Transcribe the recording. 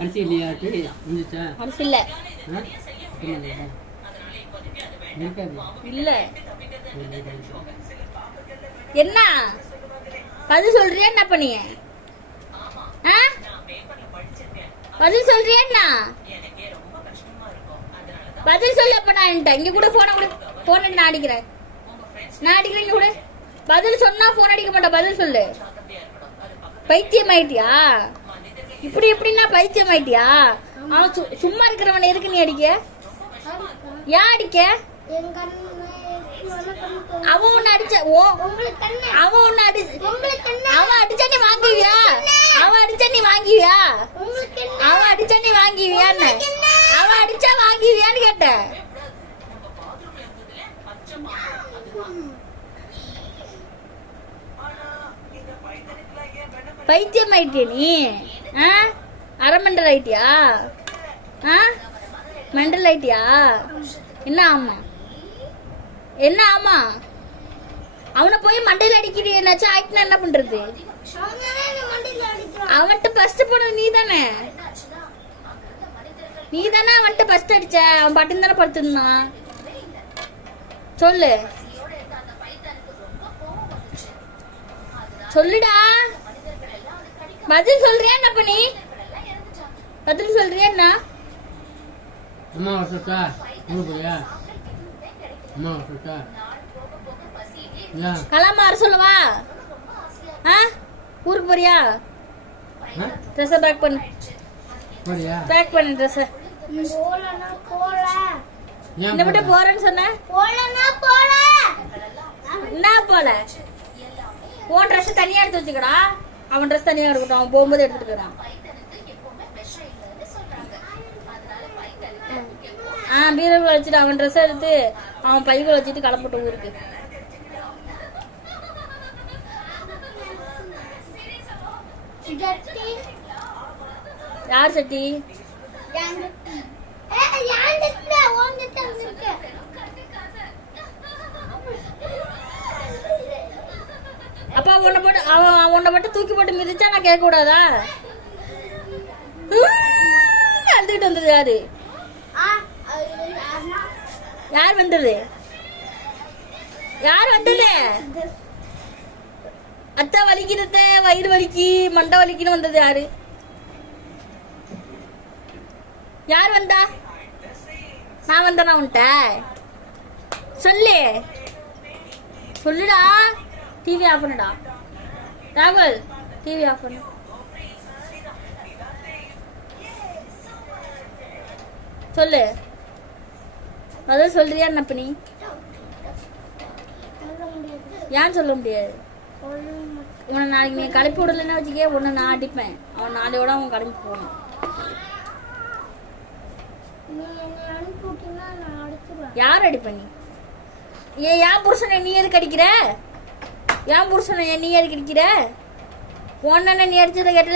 அரிசி இல்லையா? முடிஞ்சிச்சா? அரிசி இல்ல. இல்ல. என்ன பதில் சொல்றியா? என்ன பண்ணிய? பதில் சொல்றியா? என்ன பதில் சொல்ல? அப்ப நான் இங்க கூட போன கூட போன நான் அடிக்கிறேன் இங்க கூட பதில் சொன்னா போன் அடிக்க மாட்டேன். பதில் சொல்லு. பைத்தியம் ஆயிட்டியா? இப்படி எப்படின்னா பைத்தியம் ஆயிட்டியா? அவன் சும்மா இருக்கிறவன் எதுக்கு நீ அடிக்க? ஏன் அடிக்க? அவன் ஒண்ணு அடிச்ச அவன் ஒண்ணு அவன் அடிச்சா நீ வாங்குவியா? அவன் அடிச்சா நீ வாங்குவியா? அவன் அடிச்சா நீ வாங்குவியான்னு அவன் அடிச்சா வாங்குவியான்னு கேட்டேன். பைத்தியம் ஆயிட்டியா நீ? அரை மெண்டல் ஆயிட்டியா? மெண்டல் ஆயிட்டியா? என்ன ஆமா? என்ன ஆமா? அவனை போய் மண்டையில் அடிக்கிறீ என்னாச்சும் ஆயிட்டுனா என்ன பண்றது? அவன்கிட்ட ஃபர்ஸ்ட் போனது நீ தானே அவன்கிட்ட ஃபர்ஸ்ட் அடிச்ச. அவன் பட்டன் தானே படுத்திருந்தான். சொல்லு சொல்லுடா. பதில் சொல்றியா? என்ன பண்ணி பதில் சொல்றியா? என்ன அம்மா வசக்கா போறியா? அம்மா வசக்கா கலாமா வர சொல்லவா? ஊருக்கு போறியா? ட்ரெஸ் பேக் பண்ணு. போறியா? பேக் பண்ணு ட்ரெஸ். என்ன விட்டு போறேன்னு சொன்ன? என்ன போல? உன் ட்ரெஸ் தனியா எடுத்து வச்சுக்கடா. அவன் ட்ரெஸ் தனியா எடுக்கட்டும். அவன் போகும்போது எடுத்துட்டு போறான். பீரோக்குள்ள வச்சுட்டு அவன் ட்ரெஸ் எடுத்து அவன் பைக்குள்ள வச்சுட்டு கிளம்பிட்டு ஊருக்கு. யார் சட்டி? அப்பா உன்னை போட்டு உன்னை மட்டும் தூக்கி போட்டு மிதிச்சா நான் கேட்க கூடாதா? அழுதுகிட்டு வந்தது யாரு? யார் வந்தது? யார் வந்தது? அத்தை வலிக்கிறத வயிறு வலிக்கு மண்டை வலிக்குன்னு வந்தது யாரு? யார் வந்தா? நான் வந்தேனா உன்ட்ட? சொல்லு சொல்லுடா. டிவி ஆஃப் பண்ணுடா ராகுல். டிவி ஆஃப் பண்ணு. சொல்லு. அதான் சொல்றியா? என்ன பண்ணி? ஏன் சொல்ல முடியாது? உன்னை நாளைக்கு நீ கிளப்பி விடலன்னு வச்சுக்கே உன்னை நான் அடிப்பேன். அவன் நாளையோட அவன் கிளம்பி போகணும். யார் அடிப்ப நீ? ஏன் புருஷனை நீ எதுக்கு அடிக்கிற? ஏன் புருஷனை நீ எதுக்கு அடிக்கிற? உன்ன நீ அடிச்சதை கேட்டல